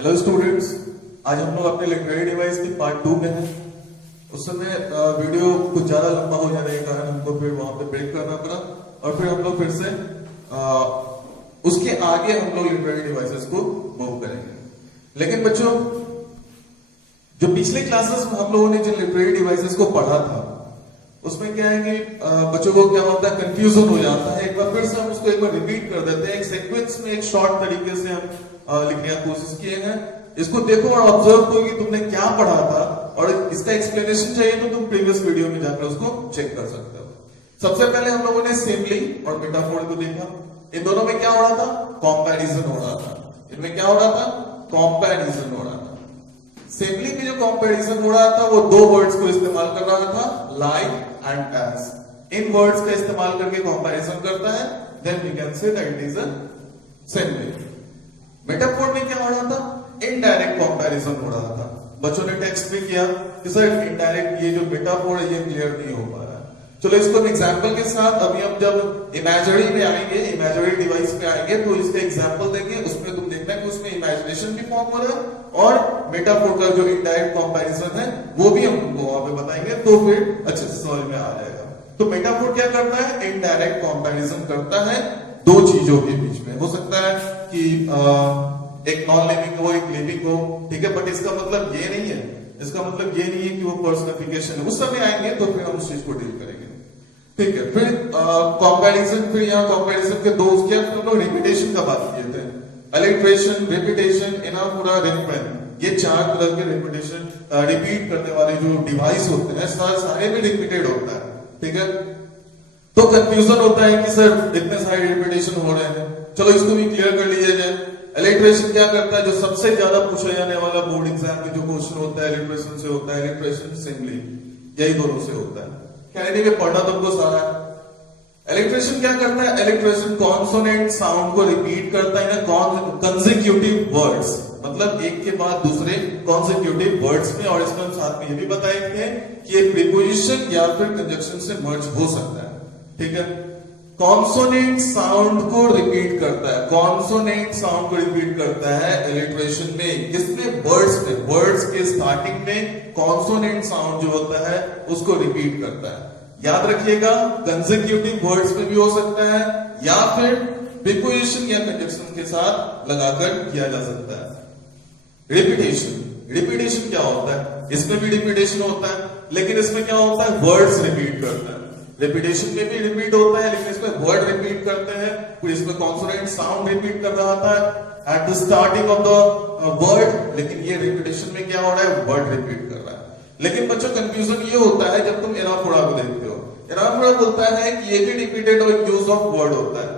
Hello students, आज हम लोग अपने लिटरेरी डिवाइस के पार्ट 2 में हैं। उस समय वीडियो कुछ ज्यादा लंबा हो जाने के कारण हमको फिर वहां पे ब्रेक करना पड़ा और फिर हम लोग फिर से उसके आगे हम लोग लिटरेरी डिवाइसेस को मूव करेंगे। लेकिन बच्चों, जो पिछले क्लासेस में हम लोगों ने जिन लिटरेरी डिवाइसेस को पढ़ा था उसमें क्या है कि बच्चों को क्या होता है, कंफ्यूजन हो जाता है। एक बार फिर से हम उसको एक बार रिपीट कर देते हैं, एक सीक्वेंस में एक शॉर्ट तरीके से हम लिखने की कोशिश किए हैं। इसको देखो और ऑब्जर्व करो कि तुमने क्या पढ़ा था, और इसका एक्सप्लेनेशन चाहिए तो तुम प्रीवियस वीडियो में जाकर उसको चेक कर सकते हो। सबसे पहले हम लोगों ने सिंपली और मेटाफोर को देखा। इन दोनों में क्या हो रहा था, कंपैरिजन हो रहा था। इनमें क्या हो रहा था, कंपैरिजन हो रहा था। सिंपली में जो कंपैरिजन हो रहा था वो दो वर्ड्स को इस्तेमाल कर रहा था, लाइक एंड एज। इन वर्ड्स का इस्तेमाल करके कंपैरिजन करता है, then we can say that it is a simple. Metaphor में क्या हो रहा था, इनडायरेक्ट कंपैरिजन हो रहा था। बच्चों ने टेक्स्ट भी किया कि सर इनडायरेक्ट ये जो मेटाफोर है ये क्लियर नहीं हो पा रहा है। चलो इसको हम एग्जांपल के साथ, अभी हम जब इमेजिनरी में आएंगे, इमेजिनरी डिवाइस पे आएंगे तो इसका एग्जांपल देंगे। उसमें तुम देखना कि उसमें इमेजिनेशन भी फॉर्म हो रहा है और मेटाफोर का जो इनडायरेक्ट कंपैरिजन है वो भी हम तुमको वहां पे बताएंगे, तो फिर अच्छे से समझ में आ जाएगा। तो मेटाफोर क्या करता है, इनडायरेक्ट कंपैरिजन करता है दो चीजों के बीच में। हो सकता है कि एक नॉन लिविंग हो, एक लिविंग हो, ठीक है, बट इसका मतलब ये नहीं है, इसका मतलब ये नहीं है कि वो पर्सनिफिकेशन है। उस समय आएंगे तो फिर हम उस चीज को डील करेंगे, ठीक है। फिर कंपैरिजन, फिर यहाँ कंपैरिजन के दो उसके हम लोग रिपीटेशन का बात किए थे, अलिटरेशन, रिपीटेशन, एनाफोरा, रिफ्रेन। ये चार तरह के रिपीटेशन, रिपीट करने वाले जो डिवाइस होते हैं सारे में रिपीटेड होता है, ठीक है। तो कंफ्यूजन होता है कि सर इतने सारे रिपीटेशन हो रहे हैं, चलो इसको भी क्लियर कर लीजिए जाए। इलिटरेशन क्या करता है, जो सबसे ज्यादा पूछा जाने वाला बोर्ड एग्जाम में जो क्वेश्चन होता है इलिटरेशन से होता है, इलिटरेशन सिंपली, यही दोनों से होता है। कहने के पढ़ना तुमको सारा है। इलिटरेशन क्या करता है, इलिटरेशन कॉन्सोनेंट साउंड को रिपीट करता है ना, कंसेक्यूटिव वर्ड्स, मतलब एक के बाद दूसरे कॉन्सेक्यूटिव वर्ड्स में। और इसमें हम साथ में ये भी बताए थे कि ये प्रीपोजिशन या फिर कंजक्शन से मर्ज हो सकता है, ठीक है। कॉन्सोनेंट साउंड को रिपीट करता है, कॉन्सोनेंट साउंड को रिपीट करता है इलिटरेशन में। किसमें, वर्ड्स में, वर्ड्स के स्टार्टिंग में कॉन्सोनेंट साउंड जो होता है उसको रिपीट करता है। याद रखिएगा, कंसेक्यूटिव वर्ड्स में भी हो सकता है या फिर प्रीपोजिशन या कंजक्शन के साथ लगाकर किया जा सकता है। रिपीटेशन, रिपीटेशन क्या होता है, इसमें भी रिपीटेशन होता है, लेकिन इसमें क्या होता है, वर्ड्स रिपीट करता है। रिपीटेशन में भी रिपीट होता है लेकिन इसमें वर्ड रिपीट करते हैं, फिर इसमें कॉन्सोनेंट साउंड रिपीट कर रहा था at the starting of the word, लेकिन ये रिपीटेशन में क्या हो रहा है, वर्ड रिपीट कर रहा है। लेकिन बच्चों कंफ्यूजन ये होता है जब तुम एनाफोरा को देखते हो। एनाफोरा बोलता है कि ये भी रिपीटेड और यूज ऑफ वर्ड होता है,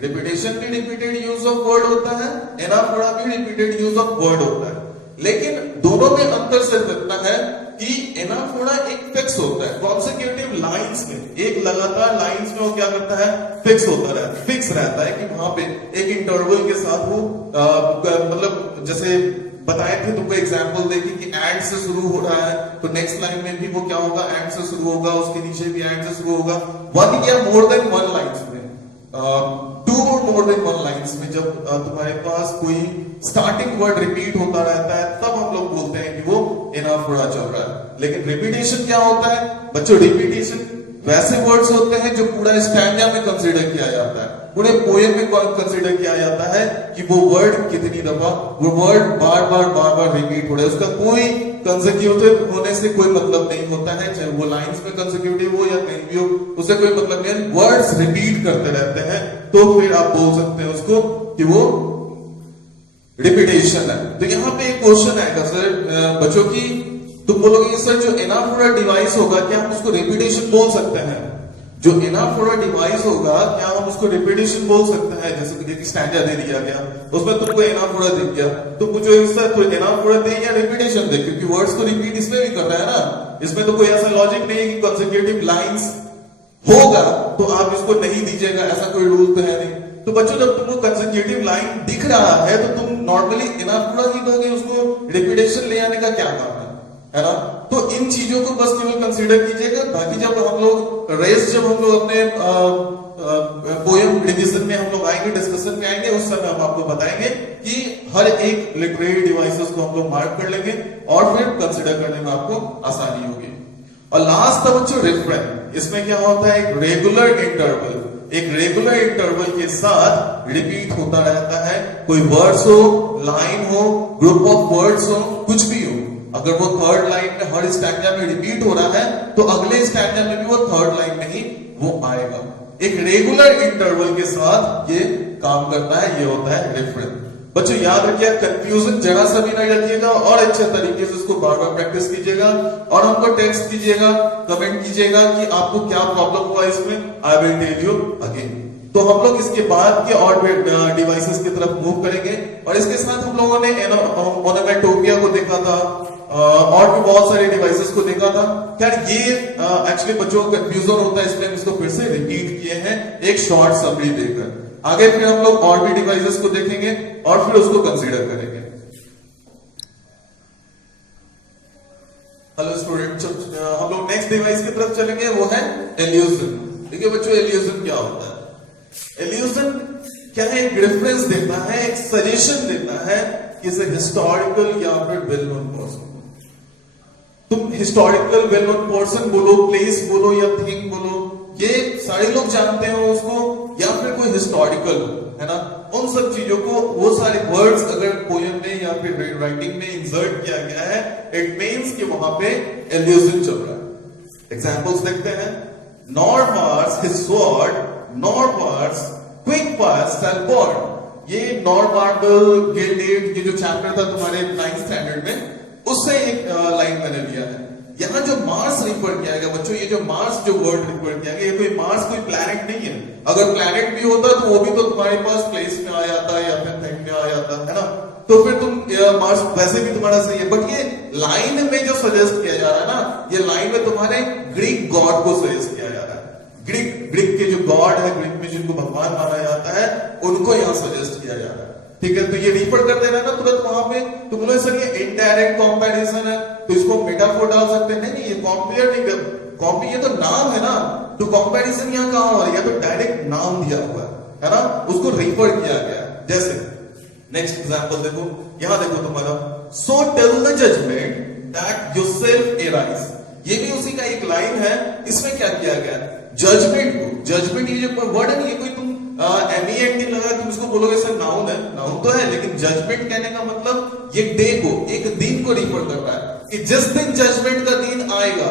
रिपीटेशन भी रिपीटेड यूज ऑफ वर्ड होता है, एनाफोरा भी रिपीटेड यूज ऑफ वर्ड होता है। लेकिन दोनों में अंतर सिर्फ इतना है कि एनाफोरा एक फिक्स होता है, कॉन्सेक्यूटिव लाइंस में, एक लगातार लाइंस में वो क्या करता है, फिक्स होता रहता है, फिक्स रहता है कि वहां पे एक इंटरवल के साथ वो मतलब जैसे बताए थे तुमको एग्जांपल देखी कि एंड से शुरू हो रहा है तो नेक्स्ट लाइन में भी वो क्या होगा, एंड से शुरू होगा, उसके नीचे भी एंड से शुरू होगा। वन या मोर देन वन लाइंस में, टू और मोर देन वन लाइंस में जब तुम्हारे पास कोई स्टार्टिंग वर्ड रिपीट होता रहता है तब हम लोग बोलते हैं कि वो एनाफोरा चल रहा है। लेकिन रिपीटेशन क्या होता है बच्चों, रिपीटेशन वैसे वर्ड्स होते हैं जो पूरा स्टैंजा में कंसीडर किया जाता है, पूरे पोएम में कंसीडर किया जाता है कि वो वर्ड कितनी दफा, वो वर्ड बार बार रिपीट हो रहा है, उसका कोई कंसेक्यूटिव होने से कोई मतलब नहीं होता है, चाहे वो लाइंस में कंसेक्यूटिव हो या कहीं भी हो, उससे कोई मतलब नहीं। वर्ड्स रिपीट करते रहते हैं तो फिर आप बोल सकते हैं उसको कि वो रिपीटेशन है। तो यहाँ पे एक क्वेश्चन आएगा सर बच्चों की, तुम बोलोगे सर जो एनाफोरा डिवाइस होगा क्या हम उसको रिपीटेशन बोल सकते हैं, जो एनाफोरा डिवाइस होगा क्या हम उसको रिपीटेशन बोल सकते हैं। जैसे कि स्टैंजा दे दिया गया, उसमें तुमको एनाफोरा दे दिया, तुम पूछो सर तो एनाफोरा दे या रिपीटेशन दे, क्योंकि वर्ड्स को रिपीट इसमें भी कर रहा है ना, इसमें तो कोई ऐसा लॉजिक नहीं है कि कंसेक्यूटिव लाइंस होगा तो आप इसको नहीं दीजिएगा, ऐसा कोई रूल तो है नहीं। तो बच्चों जब तुमको कंसेक्यूटिव लाइन दिख रहा है तो तुम नॉर्मली एनाफोरा ही दोगे, उसको रिपीटेशन ले आने का क्या काम है ना। तो इन चीजों को बस केवल कंसीडर कीजिएगा। बाकी जब हम लोग रेस, जब हम लोग अपने पोएम रिविजन में हम लोग आएंगे, डिस्कशन में आएंगे, उस समय हम आपको बताएंगे कि हर एक लिटरेरी डिवाइसेस को हम लोग मार्क कर लेंगे और फिर कंसिडर करने में आपको आसानी होगी। और लास्ट था बच्चों रिफरेंस। इसमें क्या होता है, एक रेगुलर इंटरवल, एक रेगुलर इंटरवल के साथ रिपीट होता रहता है। कोई वर्ड्स हो, लाइन हो, ग्रुप ऑफ वर्ड्स हो, कुछ भी हो, अगर वो थर्ड लाइन में हर स्टैंजा में रिपीट हो रहा है तो अगले स्टैंजा में भी वो थर्ड लाइन में ही वो आएगा। एक रेगुलर इंटरवल के साथ ये काम करता है, ये होता है रेफरेंस। बच्चों याद रखिए, कंफ्यूजन जरा सा भी नहीं रखिएगा और अच्छे तरीके से इसको बार बार प्रैक्टिस कीजिएगा और हमको टेक्स्ट कीजिएगा, कमेंट कीजिएगा कि आपको क्या प्रॉब्लम हुआ इसमें। I will tell you again. तो हम लोग इसके बाद के और डिवाइसेस की तरफ मूव करेंगे और इसके साथ हम लोगों ने ओनोमेटोपिया को देखा था और भी बहुत सारे डिवाइसेस को देखा था। यार ये एक्चुअली बच्चों को कंफ्यूजन होता है, इसलिए हम इसको फिर से रिपीट किए हैं एक शॉर्ट समरी देकर। आगे फिर हम लोग और भी डिवाइसेस को देखेंगे और फिर उसको कंसीडर करेंगे। हेलो स्टूडेंट, हम लोग नेक्स्ट डिवाइस की तरफ चलेंगे, वो है इल्यूजन। देखिए बच्चों, इल्यूजन क्या होता है? इल्यूजन क्या है? एक रेफरेंस देता है, एक सजेशन देता है किसी हिस्टोरिकल या फिर वेल नोन पर्सन। तुम हिस्टोरिकल वेल नोन पर्सन बोलो, प्लेस बोलो या थिंग बोलो, ये सारे लोग जानते हो उसको, या फिर कोई हिस्टोरिकल है ना, उन सब चीजों को, वो सारे वर्ड्स अगर पोएम में या फिर राइटिंग में इंसर्ट किया गया है, इट मींस कि वहां पे इल्यूजन चल रहा है। एग्जांपल्स देखते हैं। Nor Mars his sword, nor Mars quick pass shall burn। ये नॉर मार्बल गिल्डेड, ये जो चैप्टर था तुम्हारे 9th स्टैंडर्ड में, उससे एक लाइन मैंने लिया है। यहां जो मार्स रिफर किया गया बच्चों, ये जो मार्स जो वर्ड रिफर किया गया, ये कोई मार्स कोई प्लैनेट नहीं है। अगर प्लैनेट भी होता तो वो भी तो तुम्हारे पास प्लेस में आ जाता या फिर थिंग में आ जाता है ना, तो फिर तुम मार्स वैसे भी तुम्हारा सही है। बट ये लाइन में जो सजेस्ट किया जा रहा है ना, ये लाइन में तुम्हारे ग्रीक गॉड को सजेस्ट किया जा रहा है। ग्रीक के जो गॉड है, ग्रीक में जिनको भगवान माना जाता है, उनको यहाँ सजेस्ट किया जा रहा है। ठीक है, तो ये रिफर कर देना ना तुरंत वहां पे, तो बोले सर ये इनडायरेक्ट कंपैरिजन है तो इसको मेटाफोर डाल सकते हैं। नहीं, ये कंपेयर नहीं कर, कॉपी ये तो नाम है ना, तो कंपैरिजन यहाँ कहां हो रहा है? तो डायरेक्ट नाम दिया हुआ है ना, उसको रिफर किया गया है। जैसे नेक्स्ट एग्जांपल देखो, यहां देखो तुम्हारा, so tell the judgment that yourself arise. ये भी उसी का एक लाइन है। इसमें क्या किया गया? जजमेंट को, जजमेंट ये जो वर्ड है, ये कोई तुम MENT लगा तुम इसको बोलोगे सर नाउन है, नाउन तो है, लेकिन जजमेंट कहने का मतलब ये डे को, एक दिन को रिफर कर रहा है कि जिस दिन जजमेंट का दिन आएगा,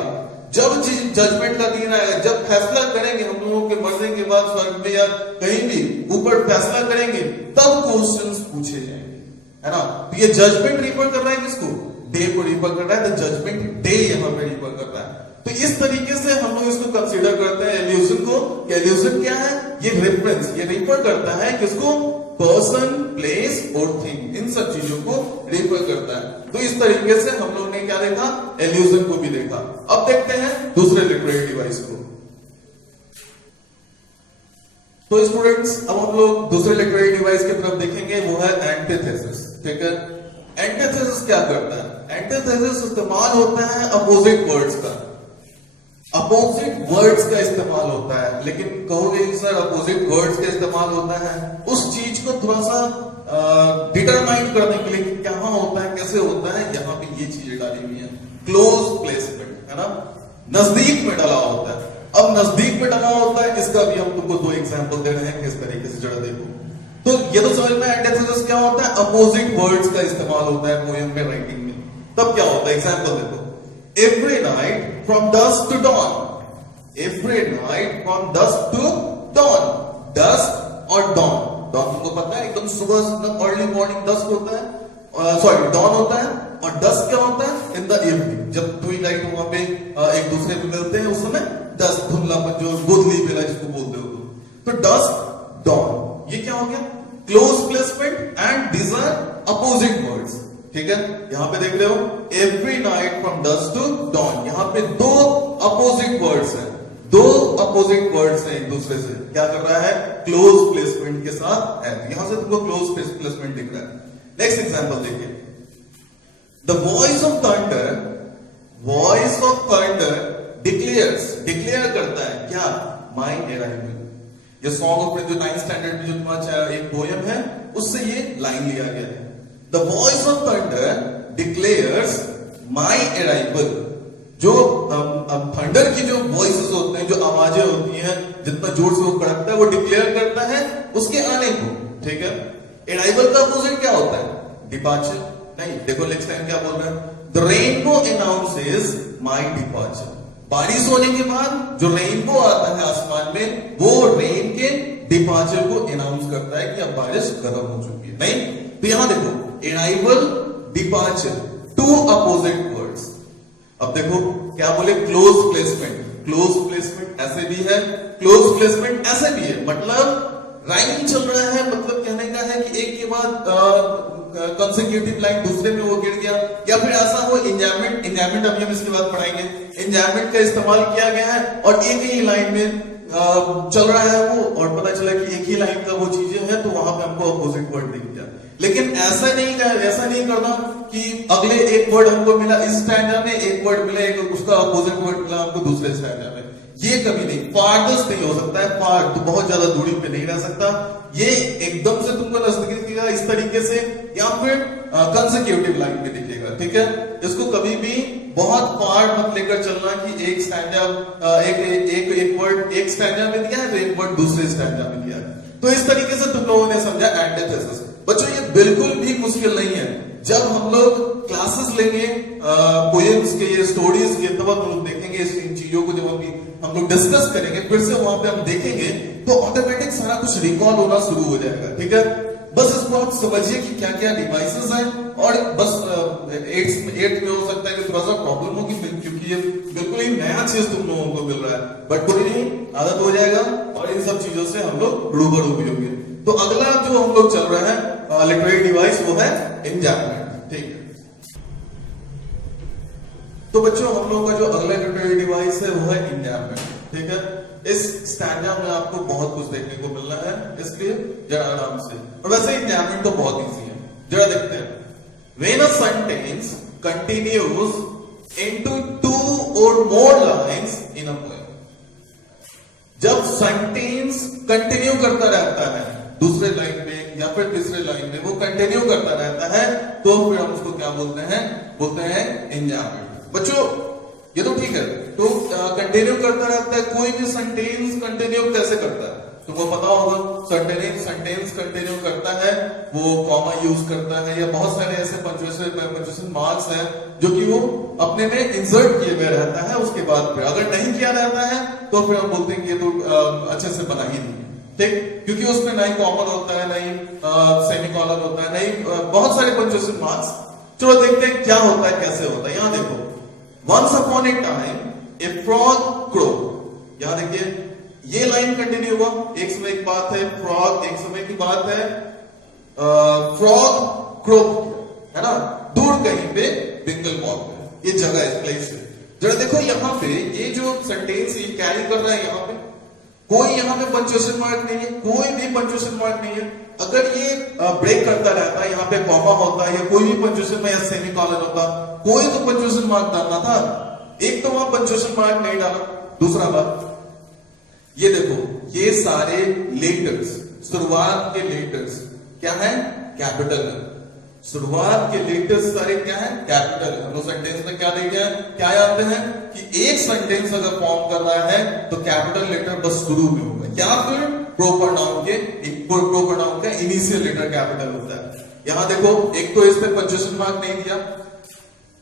जब जजमेंट का दिन आएगा, जब फैसला करेंगे हम लोगों के मरने के बाद स्वर्ग में या कहीं भी ऊपर फैसला करेंगे, तब क्वेश्चंस पूछे जाएंगे, है ना। तो ये जजमेंट रिफर कर रहा है किसको? डे को रिफर कर रहा है, तो जजमेंट डे यहां पे रिफर कर रहा है। तो इस तरीके से हम लोग इसको कंसीडर करते हैं इल्यूजन को। इल्यूजन क्या है? ये रेफरेंस, ये रिफर करता है किसको? पर्सन, प्लेस और थिंग, इन सब चीजों को रिफर करता है। तो इस तरीके से हम लोग ने क्या देखा? इल्यूजन को भी देखा। अब देखते हैं दूसरे लिटरेरी डिवाइस को। तो स्टूडेंट्स, अब हम लोग दूसरे लिटरेरी डिवाइस की तरफ देखेंगे, वो है एंटीथेसिस। ठीक है, एंटीथेसिस क्या करता है? एंटीथेसिस इस्तेमाल होता है अपोजिट वर्ड्स का, अपोजिट वर्ड्स का इस्तेमाल होता है। लेकिन कहोगे सर अपोजिट वर्ड्स का इस्तेमाल होता है, उस चीज को थोड़ा सा डिटरमाइन करने के लिए कहां होता है, कैसे होता है, यहां पे ये चीजें डाली हुई है। क्लोज प्लेसमेंट, है ना, नजदीक में डाला होता है। अब नजदीक में डाला होता है, इसका भी हम तुमको दो एग्जांपल दे रहे हैं किस तरीके से, जरा देखो। तो ये तो समझ में, एंटीथेसिस क्या होता है? अपोजिट वर्ड्स का इस्तेमाल होता है पोएम में, राइटिंग में। तब क्या होता है? एग्जांपल देखो, every night from dusk to dawn, every night from dusk to dawn, dusk और dawn, dawn तुमको पता है एकदम सुबह अर्ली मॉर्निंग dusk होता है, सॉरी dawn होता है, और dusk क्या होता है? in the evening, जब twilight वहां पे एक दूसरे में मिलते हैं, उस समय dusk, धुंधलापन, जो गोधली बेला जिसको बोलते हो तो dusk, dawn, ये क्या हो गया? Close placement and these are opposite words। ठीक है, यहां पे देख रहे हो every night from dusk to dawn, यहां पे दो अपोजिट वर्ड्स हैं, दो अपोजिट वर्ड्स हैं एक दूसरे से। क्या कर रहा है? क्लोज प्लेसमेंट के साथ है। यहां से तुमको क्लोज प्लेसमेंट दिख रहा है। नेक्स्ट एग्जांपल देखिए, the voice of thunder, voice of thunder declares, declare करता है क्या? My arrival. ये सॉन्ग ऑफ जो 9th स्टैंडर्ड में जो तुम्हारा एक पोयम है उससे ये लाइन लिया गया है। The voice of thunder declares my arrival. जो थंडर की जो वॉइसेस होते हैं, जो आवाजें होती हैं, जितना जोर से वो कड़कता है वो डिक्लेयर करता है उसके आने को, ठीक है। अराइवल का अपोजिट क्या होता है? डिपार्चर। नहीं, देखो नेक्स्ट टाइम क्या बोल रहा है, the rainbow announces my departure. बारिश होने के बाद जो रेनबो आता है आसमान में, वो रेन के डिपार्चर को अनाउंस करता है कि अब बारिश खत्म हो चुकी है। नहीं, तो यहां देखो arrival, departure, two opposite words. अब देखो क्या बोले, क्लोज प्लेसमेंट। क्लोज प्लेसमेंट ऐसे भी है, क्लोज प्लेसमेंट ऐसे भी है। मतलब राइम चल रहा है, मतलब कहने का है कि एक के बाद कंसेक्यूटिव लाइन दूसरे में वो गिर गया, या फिर ऐसा हो इंजॉयमेंट। इंजॉयमेंट अभी हम इसके बाद पढ़ाएंगे। इंजॉयमेंट का इस्तेमाल किया गया है और एक ही लाइन में चल रहा है वो, और पता चला कि एक ही लाइन का वो चीजें हैं, तो वहां पे हमको अपोजिट वर्ड दिख गया। लेकिन ऐसा नहीं करना कि अगले एक वर्ड हमको मिला इस स्टैंडा में, एक वर्ड मिला, एक उसका अपोजिट वर्ड मिला हमको दूसरे स्टैंडा में। ये कभी नहीं, फारदर्स्ट नहीं हो सकता है। फार तो बहुत ज्यादा दूरी पे नहीं रह सकता। ये एकदम से तुमको नजदीक दिखेगा इस तरीके से, या फिर कंसेक्यूटिव लाइन में दिखेगा, ठीक है। इसको कभी भी बहुत फार मत लेकर चलना कि एक स्टैंडा एक वर्ड एक स्टैंडा में दिया है तो एक वर्ड दूसरे स्टैंडा में दिया है। तो इस तरीके से तुम लोगों ने समझा एंटीथेसिस। बच्चों ये बिल्कुल भी मुश्किल नहीं है। जब हम लोग क्लासेस लेंगे पोएम्स के, ये स्टोरीज के, तब हम लोग देखेंगे इन चीजों को। जब हम लोग डिस्कस करेंगे फिर से वहां पे हम देखेंगे तो ऑटोमेटिक सारा कुछ रिकॉल होना शुरू हो जाएगा, ठीक है। बस इसको आप समझिए कि क्या क्या डिवाइसेस हैं, और बस 8th में हो सकता है कि थोड़ा सा प्रॉब्लम होगी क्योंकि ये बिल्कुल ही नया चीज तुम लोगों को मिल रहा है, बट कोई नहीं, आदत हो जाएगा और इन सब चीजों से हम लोग रूबरू भी होंगे। तो अगला जो हम लोग चल रहा है लिटरेरी डिवाइस वो है इंजॉयमेंट, ठीक है। तो बच्चों हम लोग का जो अगला लिटरेरी डिवाइस है वो है इंजॉयमेंट, ठीक है। इस स्टैंडा में आपको बहुत कुछ देखने को मिल रहा है, इसलिए जरा आराम से। और वैसे इंजॉयमेंट तो बहुत इजी है, जरा देखते हैं। When a sentence continues into 2 or more lines in a poem, जब सेंटेंस कंटिन्यू करता रहता है दूसरे लाइन में या फिर तीसरे लाइन में, वो कंटिन्यू करता रहता है, तो फिर हम उसको क्या बोलते हैं इंजॉयमेंट। बच्चों ये तो ठीक है, तो कंटिन्यू करता रहता है। कोई भी सेंटेंस कंटिन्यू कैसे करता है तुमको पता होगा। सेंटेंस कंटिन्यू करता है, वो कॉमा यूज करता है, या बहुत सारे ऐसे पंक्चुएशन मार्क्स हैं जो कि वो अपने में इंसर्ट किए हुए रहता है। उसके बाद फिर अगर नहीं किया रहता है तो फिर हम बोलते हैं कि ये तो अच्छे से बना ही नहीं, ठीक, क्योंकि उसमें नहीं कॉमन होता है, नहीं सेमीकोलन होता है, नहीं बहुत सारे पंक्चुएशन मार्क्स। चलो देखते हैं क्या होता है, कैसे होता है। यहां देखो, Once upon a time a frog crowed। यहां देखिए ये लाइन कंटिन्यू हुआ, एक समय की बात है, फ्रॉग एक समय की बात है, फ्रॉग क्रो है ना, दूर कहीं पे बेंगल मॉल पे, ये जगह है प्लेस है। जरा देखो यहाँ पे ये जो सेंटेंस ये कैरी कर रहा है, यहाँ पे कोई यहाँ पे पंक्चुएशन मार्क नहीं है, कोई भी पंक्चुएशन मार्क नहीं है। अगर ये ब्रेक करता रहता है, यहाँ पे कॉमा होता है या कोई भी पंक्चुएशन में या सेमीकोलन होता, कोई तो पंक्चुएशन मार्क डालना था। एक तो वहां पंक्चुएशन मार्क नहीं डाला। दूसरा बात ये देखो, ये सारे लेटर्स, शुरुआत के लेटर्स क्या है, कैपिटल है। शुरुआत के लेटर्स सारे क्या है, कैपिटल है। हम लोग सेंटेंस में क्या देखते हैं, क्या जानते हैं कि एक सेंटेंस अगर फॉर्म कर रहा है तो कैपिटल लेटर बस शुरू में होगा, या फिर प्रोपर नाउन का इनिशियल लेटर कैपिटल होता है। यहां देखो, एक तो इस पे पंक्चुएशन मार्क नहीं दिया,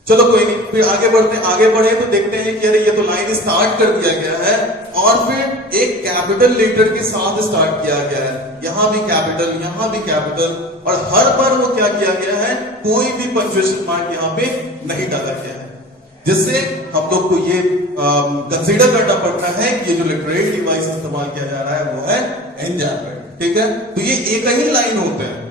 चलो कोई नहीं, फिर आगे बढ़ते हैं। आगे बढ़े तो देखते हैं कि अरे ये तो लाइन स्टार्ट कर दिया गया है और फिर एक कैपिटल लेटर के साथ स्टार्ट किया गया है। यहां भी कैपिटल, यहां भी कैपिटल, और हर बार वो क्या किया गया है, कोई भी पंक्चुएशन मार्क यहां पे नहीं डाला गया है, जिससे हम लोग को ये कंसीडर करना पड़ता है कि ये जो लिटरेरी डिवाइस इस्तेमाल किया जा रहा है वो है इंजॉयमेंट, ठीक है। तो ये एक ही लाइन होते हैं,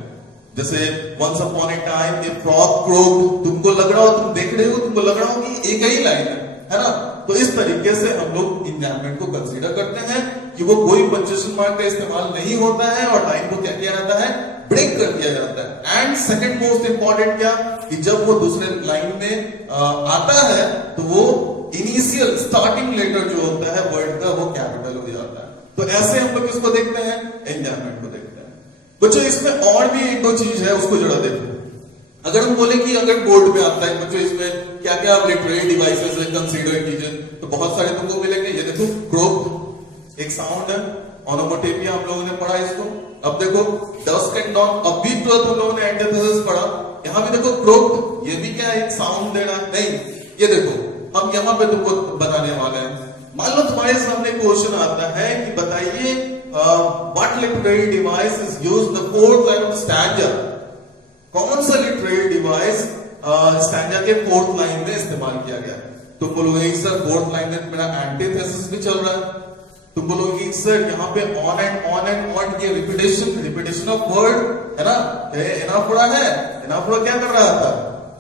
जैसे once upon a time a frog crowed, तुमको लग रहा हो, तुम देख रहे हो, तुमको लग रहा हो कि एक ही लाइन है ना। तो इस तरीके से हम लोग इंजॉयमेंट को कंसीडर करते हैं कि वो कोई पंक्चुएशन मार्क का इस्तेमाल नहीं होता है और लाइन को क्या किया जाता है, ब्रेक कर दिया जाता है। एंड सेकंड मोस्ट इंपॉर्टेंट क्या, कि जब वो दूसरे लाइन में आता है तो वो इनिशियल स्टार्टिंग लेटर जो होता है वर्ड का, वो कैपिटल हो जाता है। तो ऐसे हम लोग इसको देखते हैं, एंजायमेंट को देखते हैं। बच्चों इसमें और भी एक दो चीज है, उसको जरा देखो। अगर हम बोले कि अगर बोर्ड पे आता है बच्चों इसमें क्या क्या लिटरेरी डिवाइसेस है कंसीडर कीजिए, तो बहुत सारे तुमको मिलेंगे। ये देखो क्रोक एक साउंड है, ओनोमोटोपिया हम लोगों ने पढ़ा इसको। अब देखो डस्क एंड डॉन, अभी तो हम लोगों ने एंटीथेसिस पढ़ा। यहाँ भी देखो क्रोक, ये भी क्या एक साउंड दे रहा है। नहीं, ये देखो हम यहाँ पे तुमको बताने वाले हैं। मान लो तुम्हारे सामने क्वेश्चन आता है कि बताइए what literary device is used the fourth line of stanza. कौन सा लिटरेरी डिवाइस स्टैंजा के फोर्थ लाइन में इस्तेमाल किया गया? तुम बोलोगे सर फोर्थ लाइन में मेरा एंटीथेसिस भी चल रहा है। तुम बोलोगे सर यहाँ पे ऑन एंड ऑन की रिपीटेशन ऑफ वर्ड है ना, एनाफोरा है। एनाफोरा क्या कर रहा था?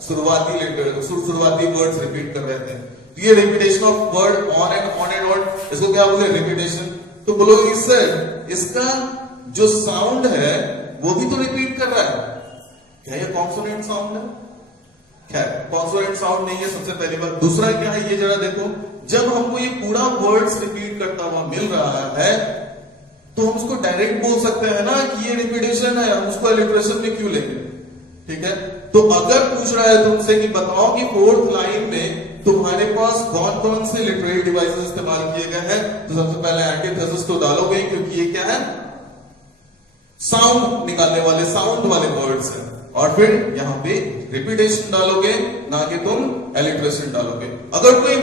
शुरुआती वर्ड्स रिपीट कर रहे थे। तो ये repetition of word on and on, इसको क्या बोले? रिपीटेशन। तो बोलोगे सर इसका जो साउंड है वो भी तो रिपीट कर रहा है, क्या ये कॉन्सोनेंट साउंड है? खैर कॉन्सोनेंट साउंड नहीं है, सबसे पहली बात। दूसरा क्या है, ये जरा देखो, जब हमको ये पूरा वर्ड्स रिपीट करता हुआ मिल रहा है तो हम उसको डायरेक्ट बोल सकते हैं ना कि ये रिपीटेशन है, हम उसको अलिटरेशन में क्यों लेंगे? ठीक है, तो अगर पूछ रहा है तुमसे कि बताओ कि फोर्थ लाइन में तुम्हारे पास कौन कौन से लिटरेरी डिवाइसेस इस्तेमाल किए गए हैं, तो सबसे पहले एंटीथेसिस तो डालोगे, क्योंकि ये क्या है? साउंड निकालने वाले, साउंड वाले वर्ड्स हैं। और फिर यहाँ पे रिपीटेशन डालोगे, ना कि तुम एलिट्रेशन डालोगे। अगर कोई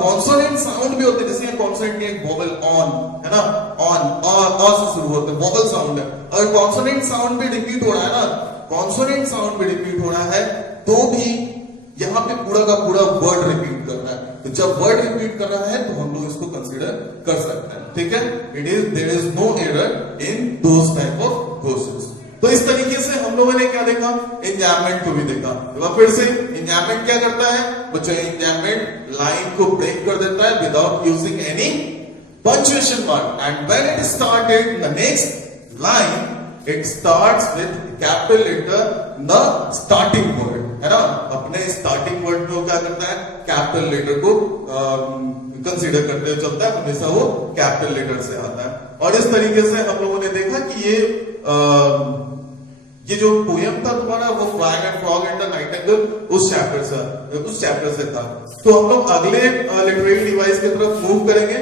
कॉन्सोनेंट साउंड भी होते, जैसे कॉन्सोनेंट एक वोवेल ऑन है ना, ऑन और से शुरू होते हैं, वोवेल साउंड है। अगर कॉन्सोनेंट साउंड भी रिपीट हो रहा है ना, कॉन्सोनेंट साउंड भी रिपीट हो रहा है, तो भी यहाँ पे पूरा का पूरा वर्ड रिपीट कर रहा है। तो जब वर्ड रिपीट कर रहा है तो हम लोग इसको कंसीडर कर सकते हैं। ठीक है, there is no error in those type of questions. तो इस तरीके से हम लोगों ने क्या देखा? एंजायमेंट को भी देखा। तो फिर से एंजायमेंट क्या करता है बच्चों? एंजायमेंट लाइन को ब्रेक कर देता है without using any punctuation mark, and when it started the next line it starts with capital letter the starting word, है ना। अपने स्टार्टिंग वर्ड में क्या करता है? कैपिटल लेटर को कंसीडर करते हुए चलता है, हमेशा वो कैपिटल लेटर से आता है। और इस तरीके से हम लोगों ने देखा कि ये जो पोयम था तुम्हारा, वो flag and frog and the Nightingale, उस चैप्टर से था। तो हम लोग अगले लिटरेरी डिवाइस की तरफ मूव करेंगे।